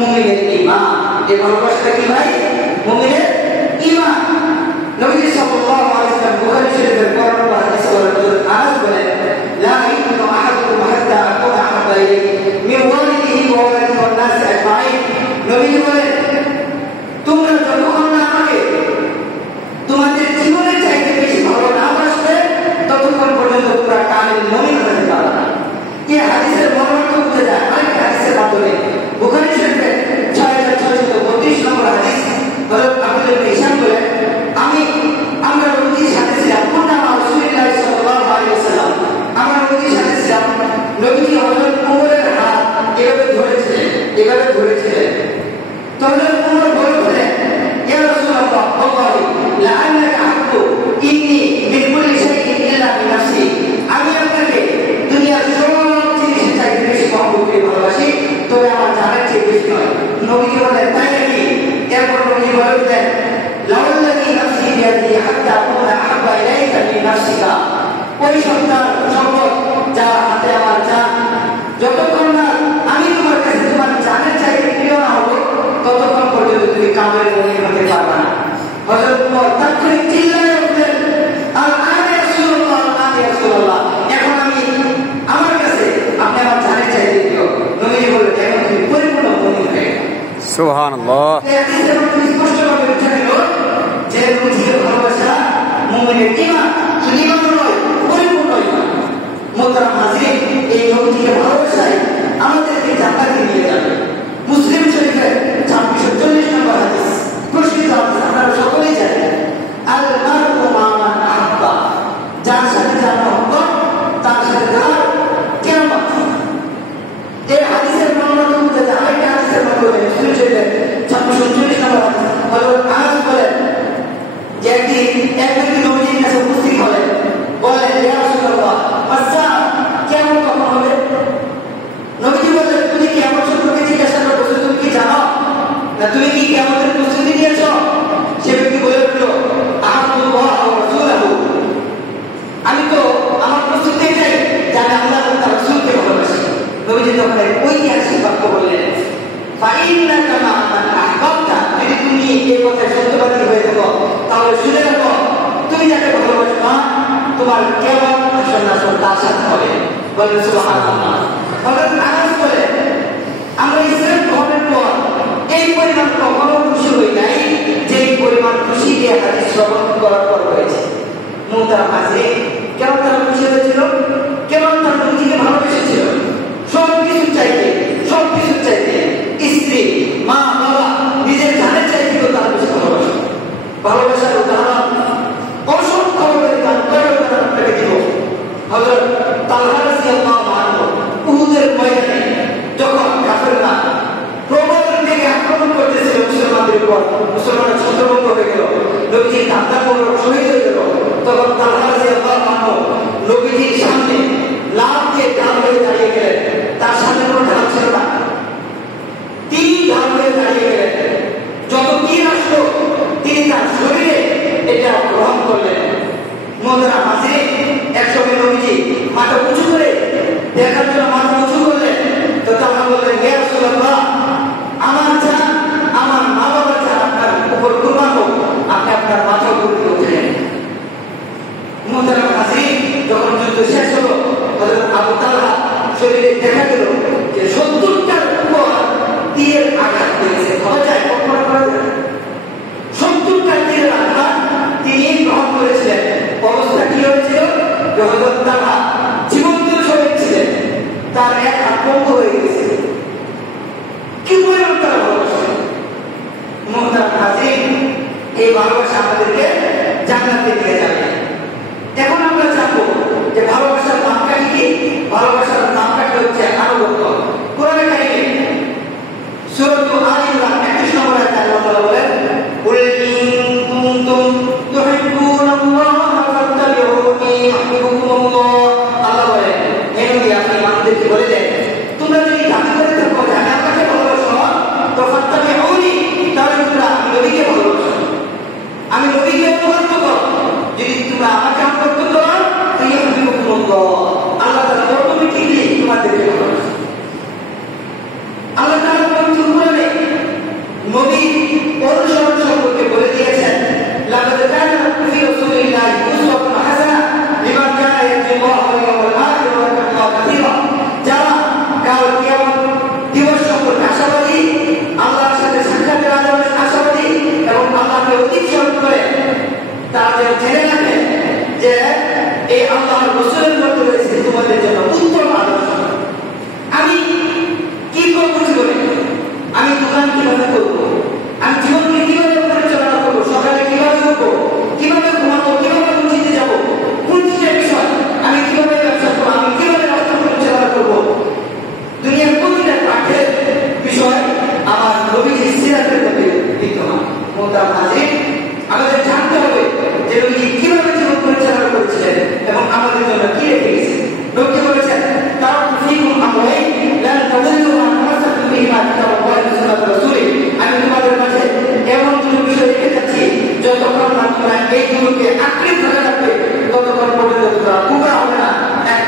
মুমিনের ঈমান। এই ভালোবাসাটা কি ভাই? মুমিনের ঈমান। নবী সাল্লাল্লাহু আলাইহি ওয়াসাল্লাম বুখারী শরীফের বর্ণনা হাদিসে বলেন, আনাস বলেন, লা ইউমিনু আহাদুকুম হাত্তা আকুনা আহাব্বা ইলাইহি মিন ওয়ালিদিহি ওয়া ওয়ালাদিহি ওয়ান নাসি আজমাইন। নবী বলেন, তোমরা যতক্ষণ না আমাকে তোমাদের জীবনের চাইতে বেশি ভালো না বাসবে ততক্ষণ পর্যন্ত তোমরা কামিল মুমিন হতে পারবে না। এই হাদিসের বর্ণনা বুঝে যায় আরেকটা হাদিসের মাধ্যমে। বুখারী শরীফের 6632 নম্বর হাদিস, হযরত আব্দুল্লাহ ইবনে হিশাম বলেন, আমরা নবীর সাথে ছিলাম, কুননা মা রাসূলিল্লাহ সাল্লাল্লাহু আলাইহি ওয়াসাল্লাম, আমরা নবীর সাথে ছিলাম। নবীজি হযরত উমরের হাত এভাবে ধরেছিলেন। তো হযরত উমর বলেছিলেন, ইয়া রাসূলুল্লাহ, আল্লাহি লাআন্নাকা আহাব্বু ইন্নী মিন কুল্লি শাইইন ইল্লা বিনাফসি। আমি আপনাকে দুনিয়ার সব জিনিসের চাইতে বেশি মহব্বত করি, ভালোবাসি, তবে আমার জানের চেয়ে বেশি নয়। নবীজি বলেন, তাই নাকি? এরপর নবীজি বলেন, লাউল্লাযী নাফসি বিয়াদিহি হাত্তা আকুনা আহাব্বা ইলাইকা মিন নাফসিকা। ওই সন্তান সম্পদ যার হাতে আমার জান, যতক্ষণ না আমি তোমার কাছে তোমার জানের চাইতে প্রিয় না হবো ততক্ষণ পর্যন্ত তুমি কামের মুমিন হতে পারবে না। হযরত উমর তাৎক্ষণিক চিল্লায়ে উঠলেন, আল-আনা ইয়া রাসূলুল্লাহ, আল-আনা ইয়া রাসূলুল্লাহ, এখন আমার কাছে আপনি আমার জানের চাইতে প্রিয়। নবীজি বললেন, এখন তুমি পরিপূর্ণ মুমিন হয়ে গেলে। সুবহানাল্লাহ। এই হাদিসের মধ্যে স্পষ্টভাবে উঠে গেল যে নবীজির ভালোবাসা মুমিনের ঈমান, শুধু ঈমান নয়, পরিপূর্ণ ঈমান। মুহতারাম হাজিরিন, এই নবীজিকে ভালোবাসায় আমাদেরকে জান্নাতে নিয়ে যাবে। মুসলিম শরীফের 2640 নম্বর হাদিস, প্রসিদ্ধ হাদিস, আপনারা সকলেই জানেন, আল মারউ মা মান আহাব্বা, যার সাথে যার মহব্বত তার সাথে তার কিয়ামত। এই হাদিসের বর্ণনা বুঝতে যায় আরেকটা হাদিসের বর্ণনা, মুসলিম শরীফের 2640 নম্বর হাদিস। হযরত আনাস বলেন যে একদিন এক ব্যক্তি নবীজির কাছে উপস্থিত হলেন, বললেন, ইয়া রাসূলুল্লাহ, আচ্ছা কিয়ামত কখন হবে? নবীজি বললেন, তুমি কিয়ামত সম্পর্কে জিজ্ঞাসা করছো, তুমি কি জানো না? তুমি কি কিয়ামতের প্রস্তুতি নিয়েছো? সে ব্যক্তি বলে উঠল, আহাব্বুল্লাহ ওয়া রাসূলুহু, আমি তো আমার প্রস্তুতি চাই যে আমি আল্লাহ এবং তার রাসূলকে ভালোবাসি। নবীজি তখন ঐতিহাসিক বাক্য বললেন, ফাইন্নাকা মা মান আহবাবতা, যদি তুমি এই কথায় সত্যবাদী হয়ে থাকো তাহলে শুনে রাখো, তুমি যাকে ভালোবাসো তোমার কিয়ামত আসন্ন তার সাথে হবে। বলেন সুবহানাল্লাহ। হযরত আনাস বলেন, আমরা ইসলাম গ্রহণের পর এই পরিমাণ কখনো খুশি হই নাই যে এই পরিমাণ খুশি দিয়ে হাদিস শ্রবণ করার পর হয়েছে। মুহতারাম হাজিরিন, কেন তারা খুশি হয়েছিল? কেমন তার নবীজিকে ভালোবেসেছিল? সব কিছু চাইতে স্ত্রী, মা, বাবা, নিজের জানের চাইতে তারা বেশি ভালোবাসে। ভালোবাসার উদাহরণ অসংখ্য উদাহরণ আপনাকে দিব। হযরত তালহা রাদিয়াল্লাহু আনহু উহুদের ময়দানে যখন তারা যেন জেনে রাখে যে এই আল্লাহর রাসূলের মধ্যে রয়েছে তোমাদের জন্য উত্তম আদর্শ। আমি কি করবো জীবনে, আমি দোকান কিভাবে করবো, আমি জীবনকে কিভাবে পরিচালনা করবো, সকালে কিভাবে উঠবো, কিভাবে ঘুমাবো, কিভাবে মসজিদে যাবো, প্রতিটা বিষয় আমি কিভাবে ব্যবসা করবো, আমি কিভাবে রাষ্ট্র পরিচালনা করবো, দুনিয়ার প্রতিটা পাঠের বিষয় আমার নবীজির সিরাতের মধ্যে বিদ্যমান। মোহতারাম হাজির, আমাদের জানতে হবে যে নবীজি কিভাবে জীবন পরিচালনা করেছিলেন এবং আমাদের জন্য কি রেখে গেছেন। নবীজি বলেছেন তারাকতু ফীকুম আমরাইন লা তাযিল্লু মা তামাসসাকতুম বিহিমা কিতাবাল্লাহি ওয়া সুন্নাত রাসূলিহি। আমি তোমাদের মাঝে এমন দুটো বিষয় রেখে যাচ্ছি যতক্ষণ না তোমরা এইগুলোকে আঁকড়ে